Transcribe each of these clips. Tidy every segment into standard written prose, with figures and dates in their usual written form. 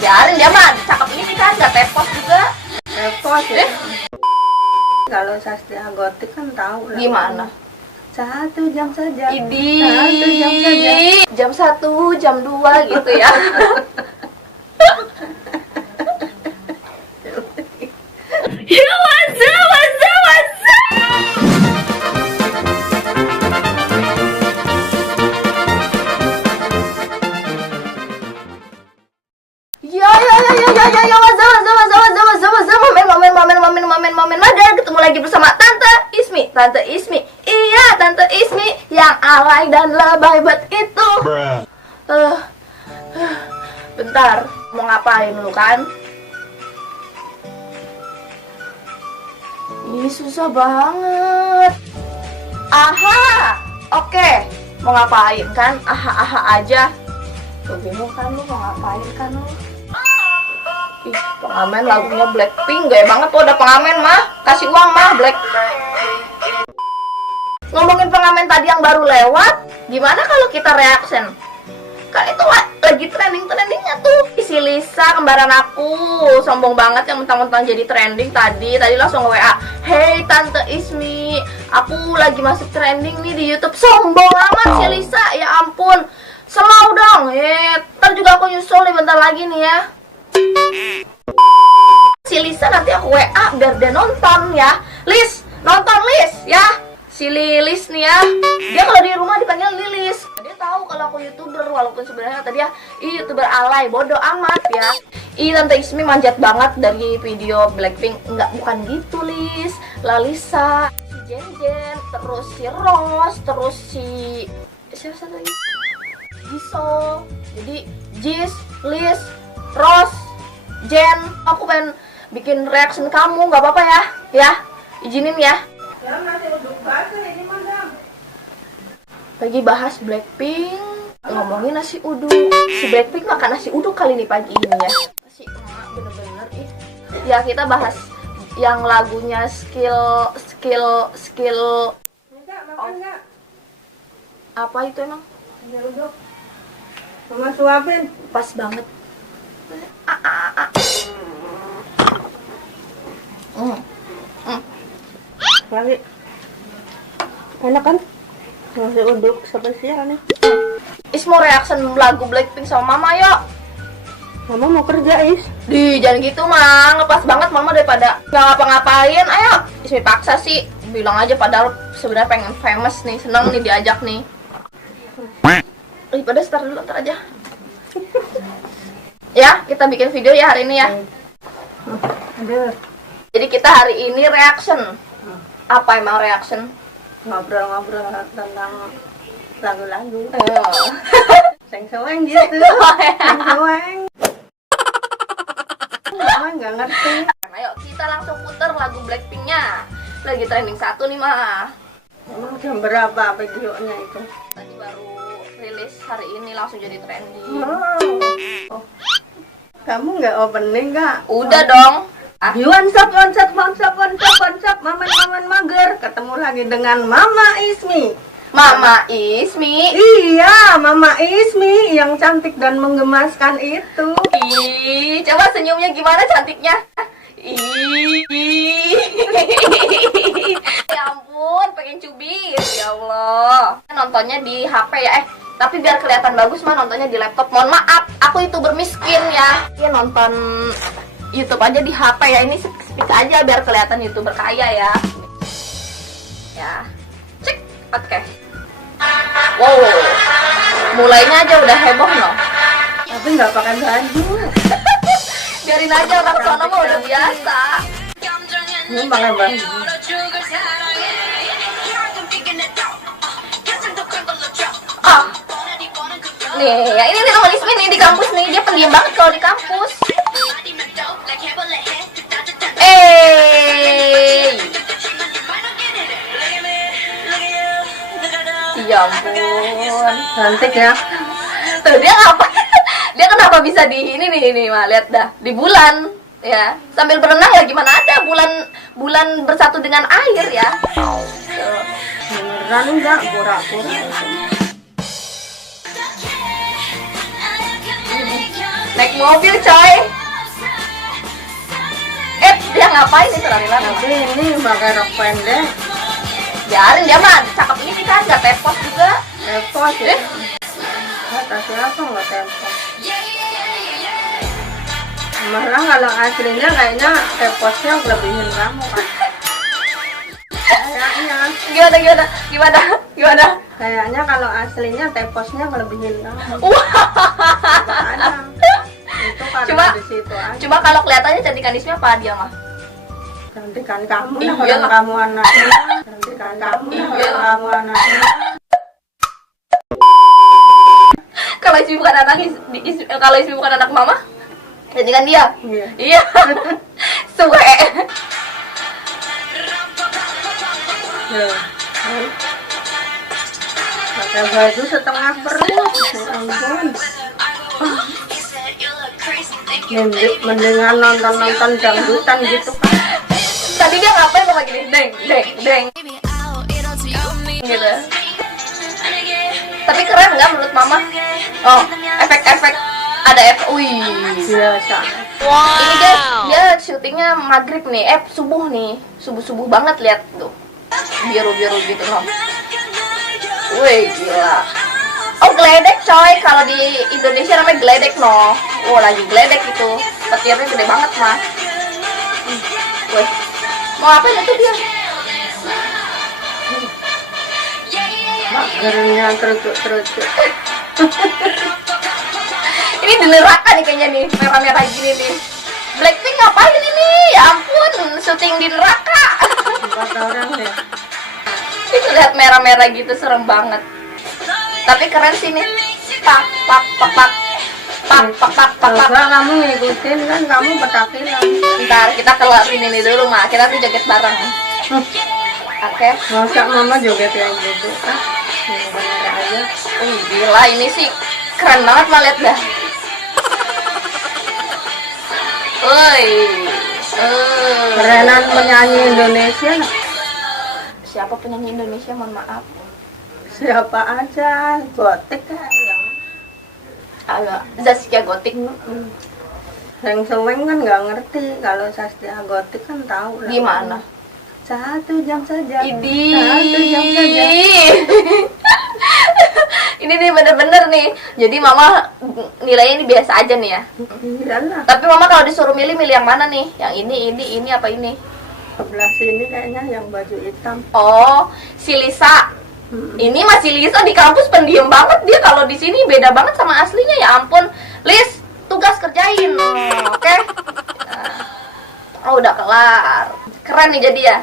Biarin dia mah cakep ini kan, gak tepos juga. Repot ya. Kalau Sastia Gotik kan tahu lah. Gimana? 1 jam saja. Idi. 1 jam saja. Jam 1, jam 2 gitu ya. Ya what's up, what's up, what's up? Ya, what's up, momen madar, ketemu lagi bersama Tante Ismi. Iya, Tante Ismi yang alay dan lebay bet itu. Bentar, mau ngapain lu kan? Ini susah banget. Aha, oke. Mau ngapain kan? Aha aja. Tuh bingung kan lu mau ngapain kan lu? Ih, pengamen lagunya Blackpink, gaya banget tuh ada pengamen mah. Kasih uang mah Black. Ngomongin pengamen tadi yang baru lewat, gimana kalau kita reaction? Kan itu lagi trendingnya tuh. Si Lisa kembaran aku, sombong banget yang mentang-mentang jadi trending tadi langsung nge-WA, "Hey Tante Ismi, aku lagi masuk trending nih di YouTube." Sombong amat si Lisa, ya ampun. Selau dong, ntar juga aku nyusul nih bentar lagi nih ya. Si Lisa nanti aku WA biar dia nonton ya. Lis, nonton Lis ya. Si Lilis nih ya. Dia kalau di rumah dipanggil Lilis. Dia tahu kalau aku YouTuber, walaupun sebenarnya kata dia, YouTuber alay, bodoh amat ya. Tante Ismi manjat banget dari video Blackpink. Enggak, bukan gitu Lis. Lalisa, si Jen, terus si Rose, terus si siapa satu lagi? Jisoo. Jadi Jis, Lis, Rose, Jen, aku pengen bikin reaction kamu, nggak apa-apa ya? Ya, izinin ya. Ya masih uduk basah ini madam. Lagi bahas Blackpink, ngomongin nasi uduk. Si Blackpink makan nasi uduk kali ini pagi ini ya. Si emak bener-bener ih. Ya kita bahas yang lagunya skill. Enggak, makan enggak? Apa itu emang? Ada uduk. Mama suapin. Pas banget. Lagi. Enak kan? Masih uduk spesial nih. Is mau reaction lagu Blackpink sama Mama yuk. Mama mau kerja, Is. Jangan gitu Mang, ngepas banget Mama daripada nggak ngapa-ngapain. Ayo, Ismi paksa sih. Bilang aja padahal sebenarnya pengen famous nih, seneng nih diajak nih. Pada start dulu ntar aja. Ya, kita bikin video ya hari ini ya. Ada. Jadi kita hari ini reaction. Apa emang reaction? Ngobrol-ngobrol tentang lagu-lagu. Oh. Seng-seweng gitu. Seng-seweng. Mama nggak ngerti. Ayo kita langsung puter lagu Blackpinknya. Lagi trending 1 nih mah. Emang jam berapa videonya itu? Tadi baru rilis hari ini langsung jadi trending. Oh. Kamu nggak opening nggak? Udah dong. Whatsapp, maman mager. Ketemu lagi dengan Mama Ismi. Mama Ismi. Iya, Mama Ismi yang cantik dan menggemaskan itu. Ih, coba senyumnya gimana cantiknya? Ih. Ya ampun, pengen cubit. Ya Allah. Nontonnya di HP ya. Tapi biar kelihatan bagus mah nontonnya di laptop. Mohon maaf, aku YouTuber miskin ya. Dia nonton YouTube aja di HP ya. Ini speak aja biar kelihatan YouTuber kaya ya. Ya. Cek. Oke. Wow. Mulainya aja udah heboh loh. Tapi nggak pakai baju. Biarin aja orang sono mah udah biasa. Ini pakai baju. Ah. Nih, ya ini nih teman Ismi nih di kampus nih. Dia pendiam banget kalau di kampus. Ya ampun, Cantik ya. tuh dia apa? Dia kenapa bisa di ini mah lihat dah di bulan ya sambil berenang ya gimana ada bulan bersatu dengan air ya. Tuh. Beneran enggak pura-pura. Naik mobil coy. Dia ngapain itu lari-lari? Tapi ini pakai rok pendek. Biarin dia mah cakep ini kan, nggak tepos juga. Tepos ya. Kata siapa nggak tepos? Malah kalau aslinya kayaknya teposnya lebihin kamu kan. Gimana? Kayaknya kalau aslinya teposnya lebihin kamu. Wah. Ada. Itu karena di situ aja. Cuma kalau kelihatannya cantikan Ismi apa dia mah? Cantikan kamu Iya lah, orang lah. kamu anaknya. Cantikan kamu lah, Iya orang lah. kamu anaknya. Kalau Ismi bukan anak kalau Ismi bukan anak mama, cantikan dia. Iya. Iya. Suwe. Ya. Pakai baju setengah perut. Ya ampun. Mendingan nonton dangdutan gitu kan. Tadi dia ngapain sama gini? Deng. Gitu. Tapi keren nggak menurut mama? Oh, efek-efek ada efek. Wih. Biasa. Ini guys, dia syutingnya maghrib nih, subuh nih, subuh banget lihat tuh, biru gitu loh. Wih gila. Oh geledek coy, kalau di Indonesia namanya geledek no. Oh lagi geledek itu, petirnya gede banget mah. Wih, mau apa itu dia? Magernya terucuk. Ini di neraka nih kayaknya nih, merah-merah gini nih. Blackpink ngapain ini? Ya ampun, syuting di neraka. 4 orang ya. Itu lihat merah-merah gitu serem banget. Tapi keren sih nih. Pak. Coba kamu ngikutin kan, kamu petakilan. Ntar kita kelarin ini dulu mah. Kita tuh joget bareng. Oke. Masa mama joget yang gitu kan? Bener aja. Gila ini sih keren banget mah, lihat dah. Woi. Kerenan penyanyi Indonesia. Siapa penyanyi Indonesia? Mohon maaf. Siapa aja, gotik kan yang Agak Zaskia Gotik. Yang seweng kan nggak ngerti, kalau Zaskia Gotik kan tahu lah. Gimana? 1 jam saja. Idi. 1 jam saja. Ini nih bener-bener nih. Jadi mama nilainya ini biasa aja nih ya. Iyalah. Tapi mama kalau disuruh milih yang mana nih? Yang ini apa ini? Sebelah sini kayaknya yang baju hitam. Oh, si Lisa. Ini masih Lisa di kampus pendiam banget dia, kalau di sini beda banget sama aslinya, ya ampun. Lis, tugas kerjain. Oke. Oh, udah kelar. Keren nih jadi ya.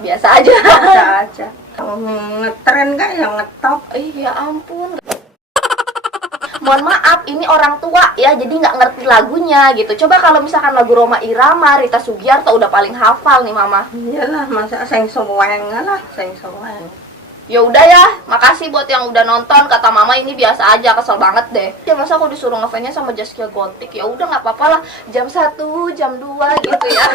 Biasa aja. Biasa aja. Ngetren kan yang ngetop. Ya ampun. Mohon maaf, ini orang tua ya, jadi nggak ngerti lagunya gitu. Coba kalau misalkan lagu Rhoma Irama, Rita Sugiarto udah paling hafal nih mama. Iyalah, masa seng seweng lah, seng seweng. Ya udah ya, makasih buat yang udah nonton. Kata mama ini biasa aja, kesel banget deh. Ya masa aku disuruh ngefansnya sama Zaskia Gotik. Ya udah nggak apa-apa lah, jam 1, jam 2 gitu ya.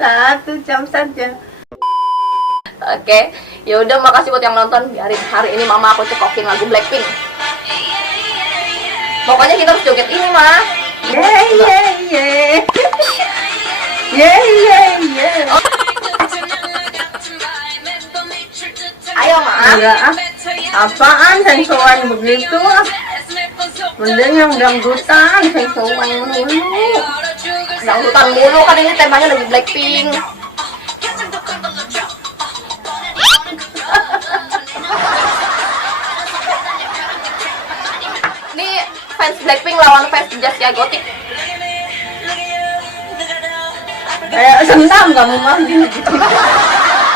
1 jam saja. Oke, ya udah makasih buat yang nonton. Biarin hari ini mama aku cekokin lagu Blackpink. Pokoknya kita harus joget ini mah. Ayo mah. Enggak ah. Apaan seng seweng begitu? Mending yang dangdutan, seng seweng mulu. Dangdutan mulu kan, ini temanya lagi Blackpink. Ini fans Blackpink lawan fans Zaskia Gotik. Kayak senam kamu mah gini.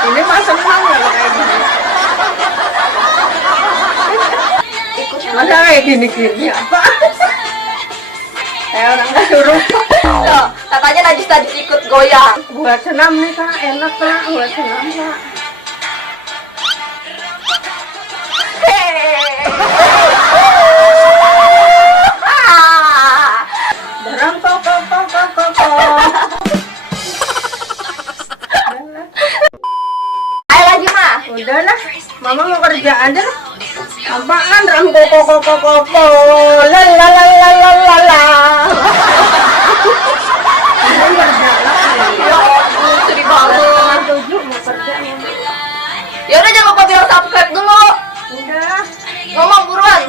Ini mah senam ya kayak gini. Masa kayak gini-gini apa? Kayak orang kesurupan. Tuh, katanya najis ikut goyang. Buat senam nih kak, enak lah buat senam kak. Barang kok. Ayo lagi mah. Udah lah, mama mau kerja aja lah. Apaan koko la la la la la la la. Ya ampun, sedih banget. 7 mau kerja nih. Ya udah jangan lupa bilang subscribe dulu. Udah. Ngomong buruan.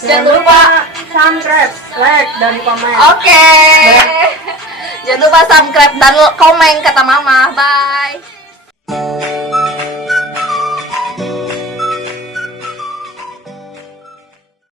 Jangan lupa. subscribe, like, dan komen. Oke. Jangan lupa subscribe dan komen kata mama. Bye.